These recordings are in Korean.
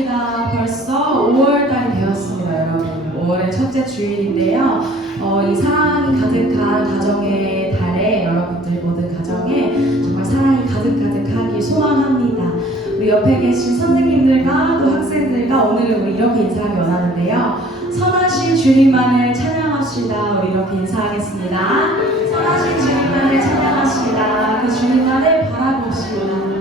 반갑습니다. 벌써 5월달이 되었습니다, 여러분. 5월의 첫째 주일인데요. 어, 이 사랑이 가득한 가정의 달에 여러분들 모든 가정에 정말 사랑이 가득가득하길 소원합니다. 우리 옆에 계신 선생님들과 또 학생들과 오늘은 우리 이렇게 인사하기 원하는데요. 선하신 주님만을 찬양합시다. 우리 이렇게 인사하겠습니다. 선하신 주님만을 찬양합시다. 그 주님만을 바라봅시다.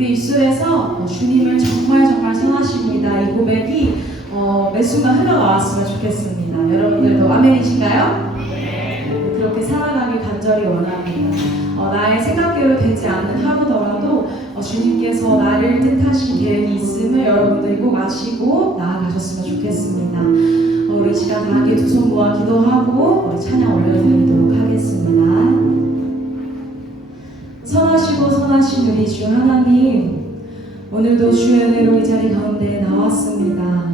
네, 우리 입술에서 어, 주님을 정말 정말 선하십니다. 이 고백이 어, 매 순간 흘러나왔으면 좋겠습니다. 여러분들도 아멘이신가요? 네, 그렇게 살아가길 간절히 원합니다. 어, 나의 생각대로 되지 않는 하루더라도 어, 주님께서 나를 뜻하신 계획이 있음을 여러분들이 꼭 아시고 나아가셨으면 좋겠습니다. 어, 우리 시간 다 함께 두 손 모아 기도하고 우리 찬양 올려드리도록 하겠습니다. 선하시고 선하신 우리 주 하나님 오늘도 주의 은혜로 이 자리 가운데 나왔습니다.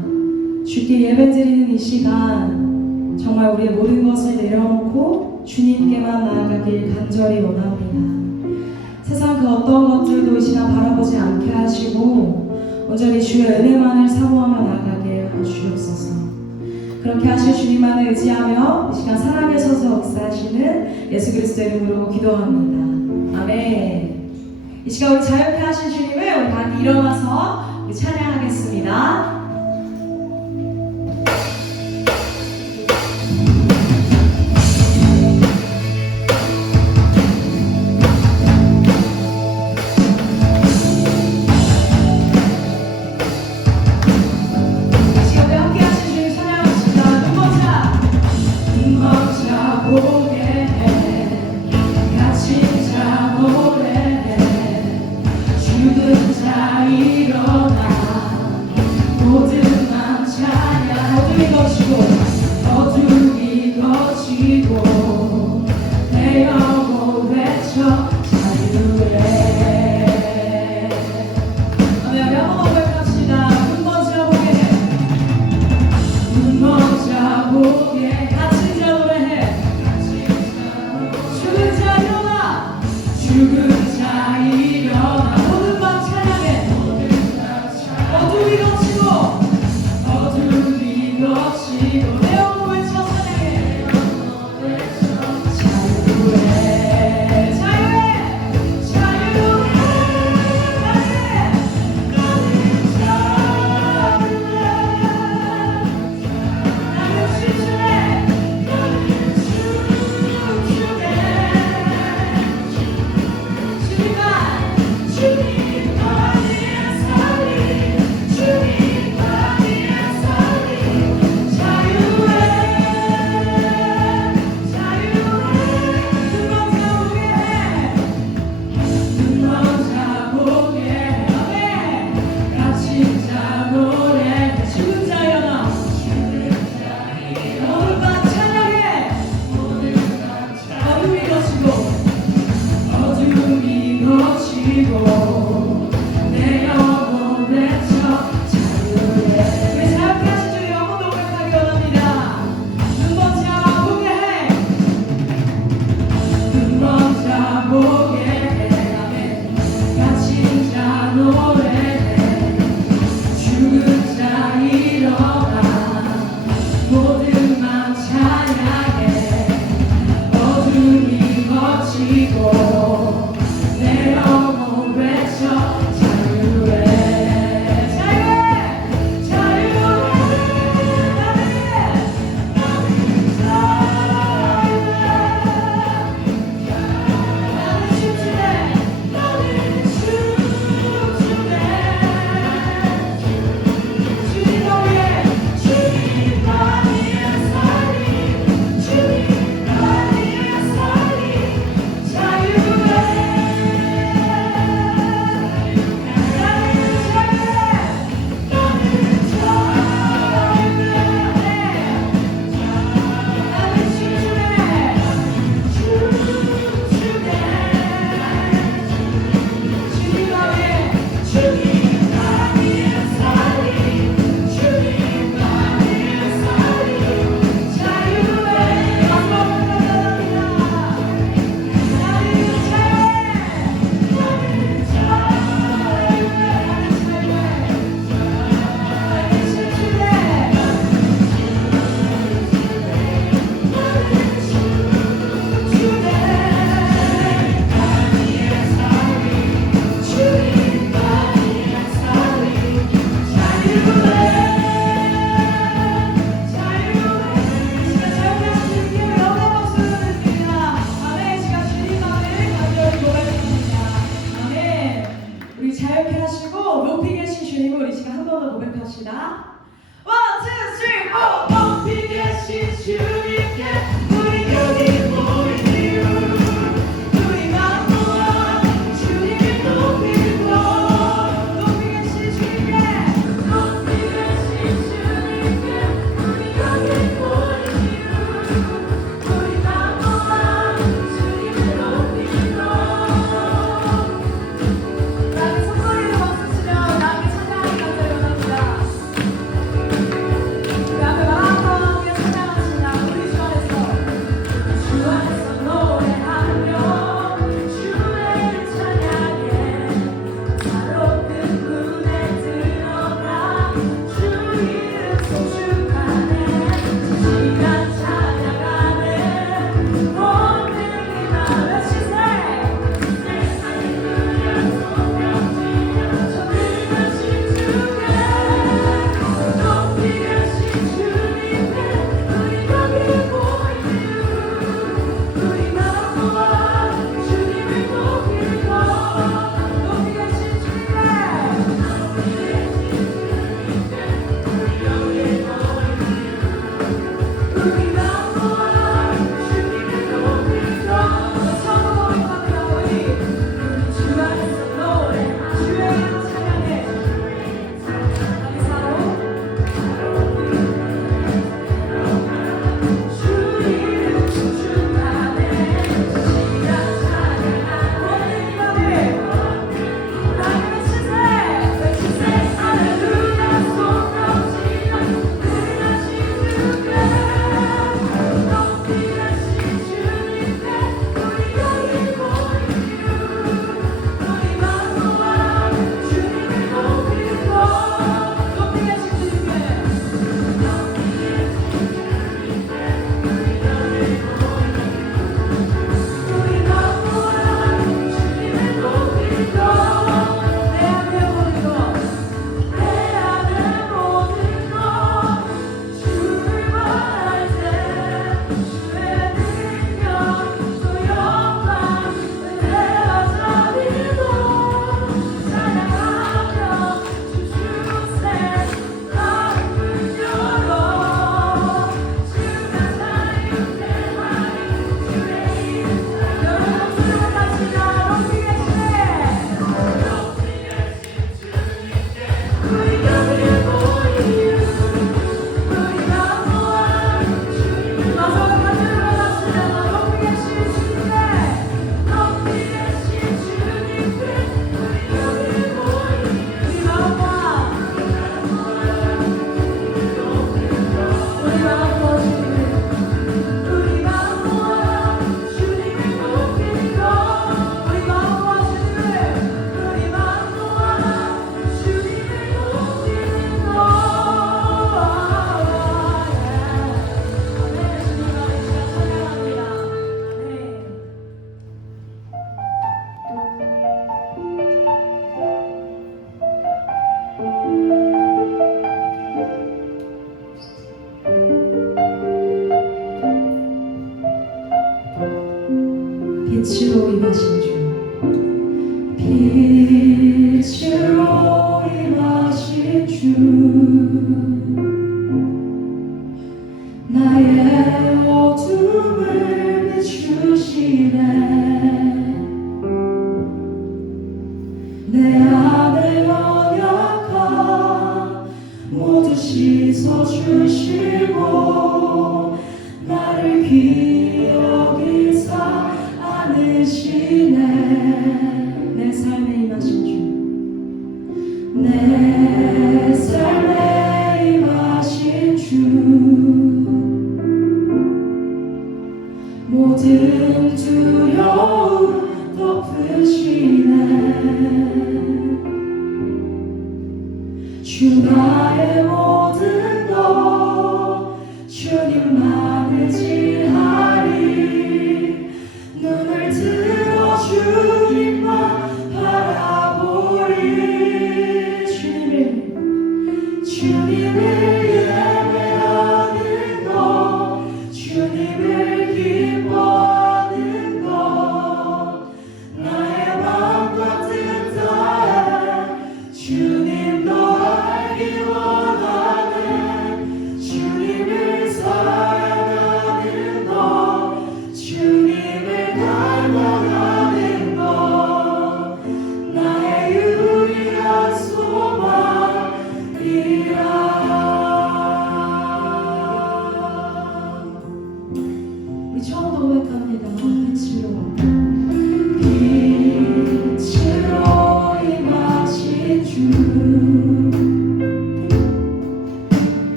주께 예배 드리는 이 시간 정말 우리의 모든 것을 내려놓고 주님께만 나아가길 간절히 원합니다. 세상 그 어떤 것들도 이 시간 바라보지 않게 하시고 온전히 주의 은혜만을 사모하며 나아가게 하시옵소서. 그렇게 하실 주님만을 의지하며 이 시간 사랑에 서서 역사하시는 예수 그리스도의 이름으로 기도합니다 아멘. 이 시간 우리 자유케 하신 주님을 우리 다 일어나서 우리 찬양하겠습니다. 이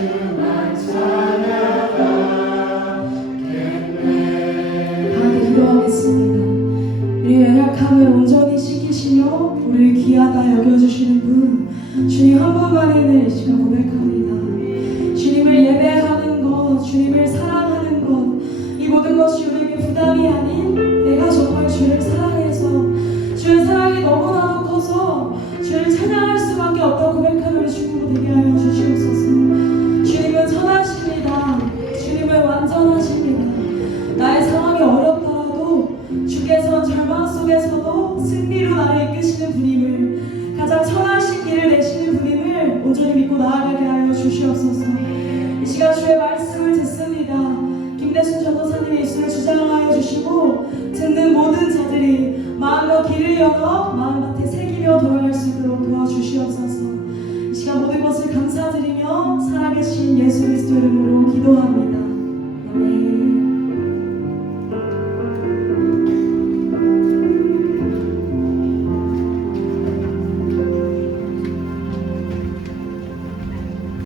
you. 절망 속에서도 승리로 나를 이끄시는 분임을 가장 선하신 길을 내시는 분임을 온전히 믿고 나아가게 하여 주시옵소서. 이 시간 주의 말씀을 듣습니다. 김대순 전도사님의 입술을 주장하여 주시고 듣는 모든 자들이 마음과 귀를 열어 마음밭에 새기며 돌아갈 수 있도록 도와주시옵소서. 이 시간 모든 것을 감사드리며 살아계신 예수 그리스도 이름으로